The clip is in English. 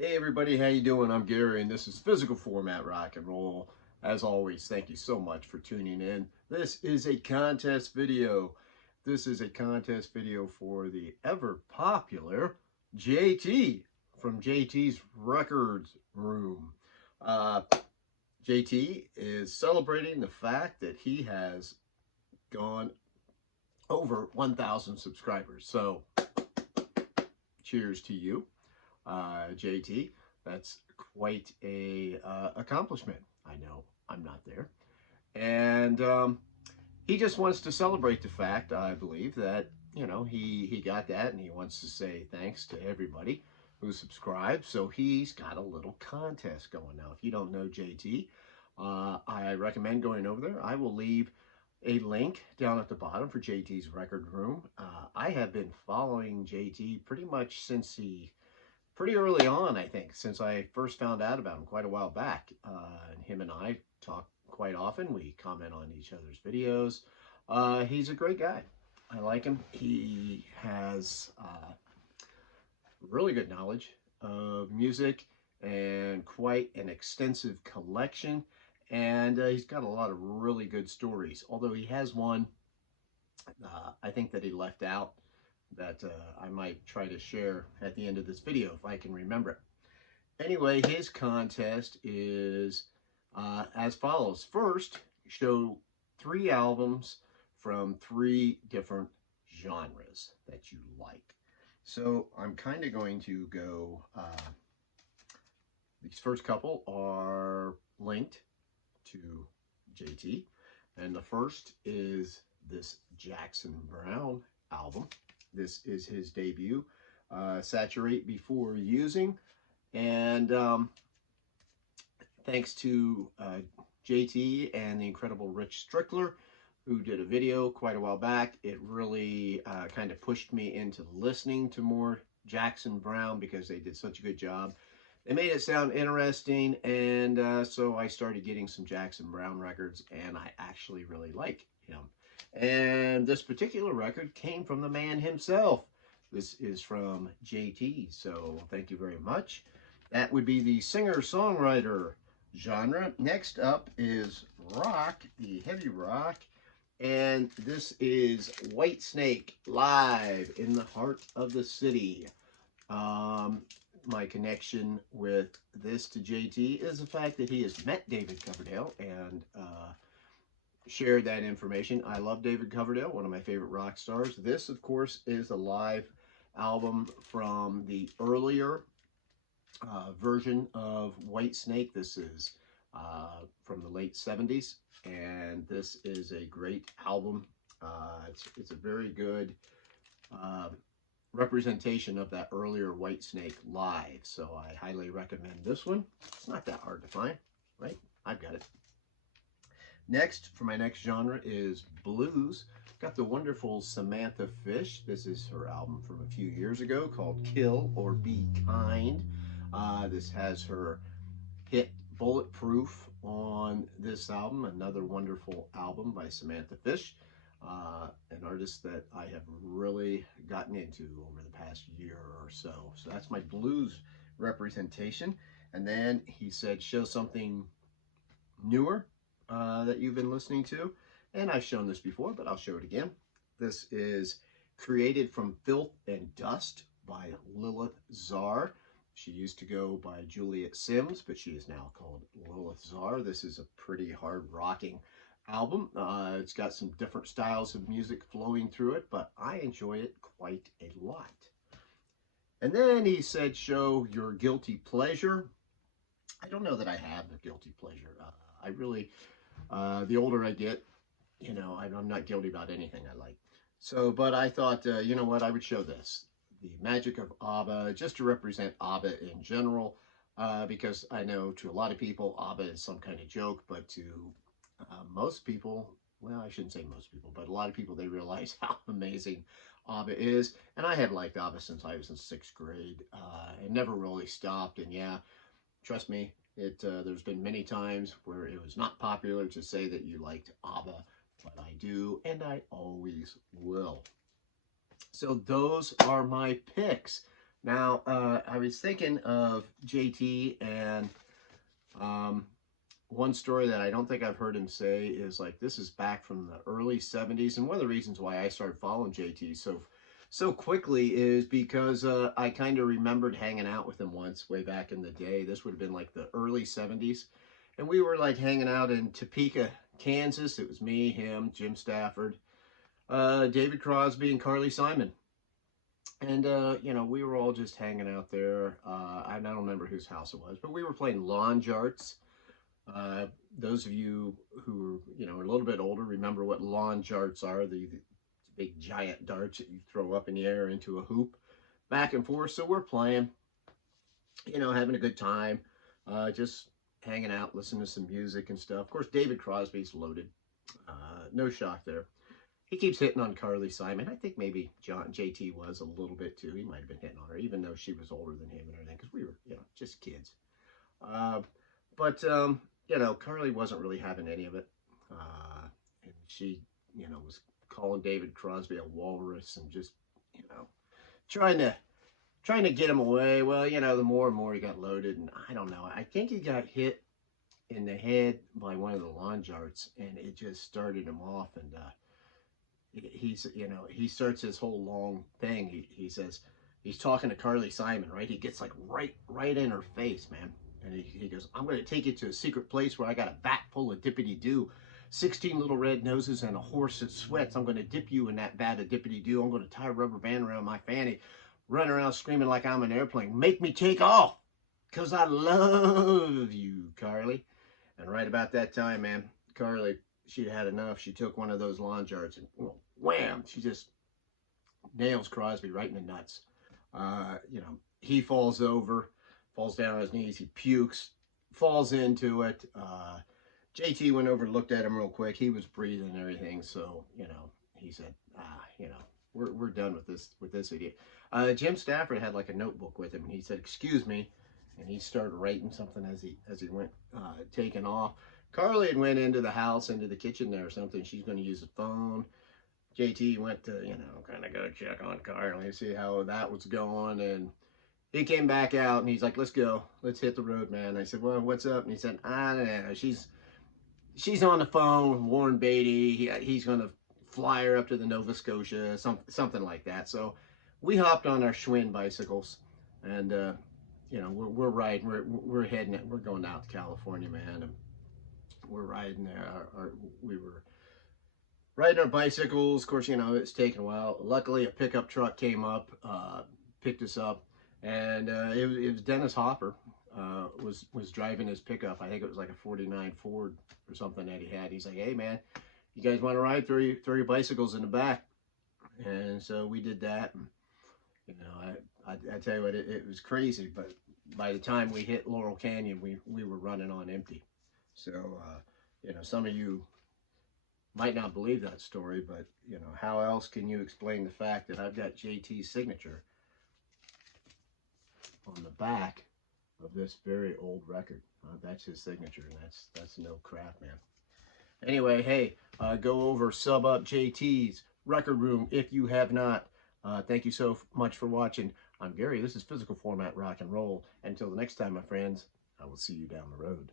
Hey everybody, how you doing? I'm Gary and this is Physical Format Rock and Roll. As always, thank you so much for tuning in. This is a contest video. This is a contest video for the ever popular JT from JT's Records Room. Uh, JT is celebrating the fact that he has gone over 1,000 subscribers. So, cheers to you. JT. That's quite a accomplishment. I know I'm not there. And he just wants to celebrate the fact, I believe, that, he got that and he wants to say thanks to everybody who subscribed. So he's got a little contest going now. If you don't know JT, I recommend going over there. I will leave a link down at the bottom for JT's Record Room. I have been following JT pretty much since pretty early on, I think, since I first found out about him quite a while back. And him and I talk quite often. We comment on each other's videos. He's a great guy. I like him. He has really good knowledge of music and quite an extensive collection. And he's got a lot of really good stories. Although he has one, I think that he left out that I might try to share at the end of this video if I can remember it. Anyway, his contest is as follows. First, show 3 albums from 3 different genres that you like. So I'm kind of going to go, these first couple are linked to JT. And the first is this Jackson Browne album. This is his debut, Saturate Before Using. And thanks to JT and the incredible Rich Strickler, who did a video quite a while back, it really kind of pushed me into listening to more Jackson Browne because they did such a good job. They made it sound interesting, and so I started getting some Jackson Browne records, and I actually really like him. And this particular record came from the man himself. This is from JT, so thank you very much. That would be the singer-songwriter genre. Next up is rock, the heavy rock, and this is Whitesnake live in the heart of the city. My connection with this to JT is the fact that he has met David Coverdale and shared that information. I love David Coverdale, one of my favorite rock stars. This, of course, is a live album from the earlier version of Whitesnake. This is from the late 70s, and this is a great album. It's a very good representation of that earlier Whitesnake live, so I highly recommend this one. It's not that hard to find, right? I've got it. Next, for my next genre is blues. Got the wonderful Samantha Fish. This is her album from a few years ago called Kill or Be Kind. This has her hit Bulletproof on this album, another wonderful album by Samantha Fish, an artist that I have really gotten into over the past year or so. So that's my blues representation. And then he said, show something newer that you've been listening to. And I've shown this before, but I'll show it again. This is Created from Filth and Dust by Lilith Czar. She used to go by Juliet Sims, but she is now called Lilith Czar. This is a pretty hard rocking album. It's got some different styles of music flowing through it, but I enjoy it quite a lot. And then he said, show your guilty pleasure. I don't know that I have a guilty pleasure. I really, the older I get, I'm not guilty about anything I like. So, but I thought, you know what, I would show this. The Magic of ABBA, just to represent ABBA in general, because I know to a lot of people, ABBA is some kind of joke, but to most people, well, I shouldn't say most people, but a lot of people, they realize how amazing ABBA is. And I have liked ABBA since I was in 6th grade, and never really stopped. And yeah, trust me, there's been many times where it was not popular to say that you liked ABBA, but I do, and I always will. So those are my picks. Now, I was thinking of JT, and um, one story that I don't think I've heard him say is like this is back from the early 70s. And one of the reasons why I started following JT so quickly is because I kind of remembered hanging out with him once way back in the day. This would have been like the early 70s. And we were like hanging out in Topeka, Kansas. It was me, him, Jim Stafford, David Crosby, and Carly Simon. And, you know, we were all just hanging out there. I don't remember whose house it was, but we were playing lawn jarts. Uh, those of you who, you know, are a little bit older remember what lawn jarts are, the big giant darts that you throw up in the air into a hoop, back and forth. So we're playing, you know, having a good time, just hanging out, listening to some music and stuff. Of course, David Crosby's loaded. No shock there. He keeps hitting on Carly Simon. I think maybe JT was a little bit too. He might have been hitting on her, even though she was older than him and everything, because we were, you know, just kids. Uh, but you know, Carly wasn't really having any of it. And she, you know, was calling David Crosby a walrus and just, you know, trying to trying to get him away. Well, you know, the more and more he got loaded, and I don't know. I think he got hit in the head by one of the lawn jarts, and it just started him off. And he's, you know, he starts his whole long thing. He says he's talking to Carly Simon, right? He gets like right in her face, man. And he goes, I'm going to take you to a secret place where I got a vat full of dippity doo, 16 little red noses and a horse that sweats. I'm going to dip you in that vat of dippity doo. I'm going to tie a rubber band around my fanny, run around screaming like I'm an airplane. Make me take off, because I love you, Carly. And right about that time, man, Carly, she had enough. She took one of those lawn jarts and wham, she just nails Crosby right in the nuts. You know, he falls over, falls down on his knees, he pukes, falls into it. JT went over, looked at him real quick. He was breathing and everything, so you know, he said, you know, we're done with this idiot. Jim Stafford had like a notebook with him, and he said, "Excuse me," and he started writing something as he went taking off. Carly had went into the house, into the kitchen there or something. She's going to use the phone. JT went to, you know, kind of go check on Carly, see how that was going. And he came back out and he's like, let's go. Let's hit the road, man. I said, well, what's up? And he said, I don't know. She's on the phone with Warren Beatty. He's going to fly her up to the Nova Scotia, something like that. So we hopped on our Schwinn bicycles and, you know, we're riding, we're heading, we're going out to California, man. And we're riding there. We were riding our bicycles. Of course, you know, it's taken a while. Luckily, a pickup truck came up, picked us up, and it was Dennis Hopper was driving his pickup. I think it was like a 49 Ford or something that he had. He's like, hey, man, you guys want to ride? Throw your bicycles in the back. And so we did that. And, you know, I tell you what, it was crazy. But by the time we hit Laurel Canyon, we were running on empty. So, you know, some of you might not believe that story, but you know, how else can you explain the fact that I've got JT's signature on the back of this very old record? That's his signature, and that's no crap, man. Anyway, hey, go over, sub up JT's Record Room if you have not. Thank you so much for watching. I'm Gary. This is Physical Format Rock and Roll. Until the next time, my friends, I will see you down the road.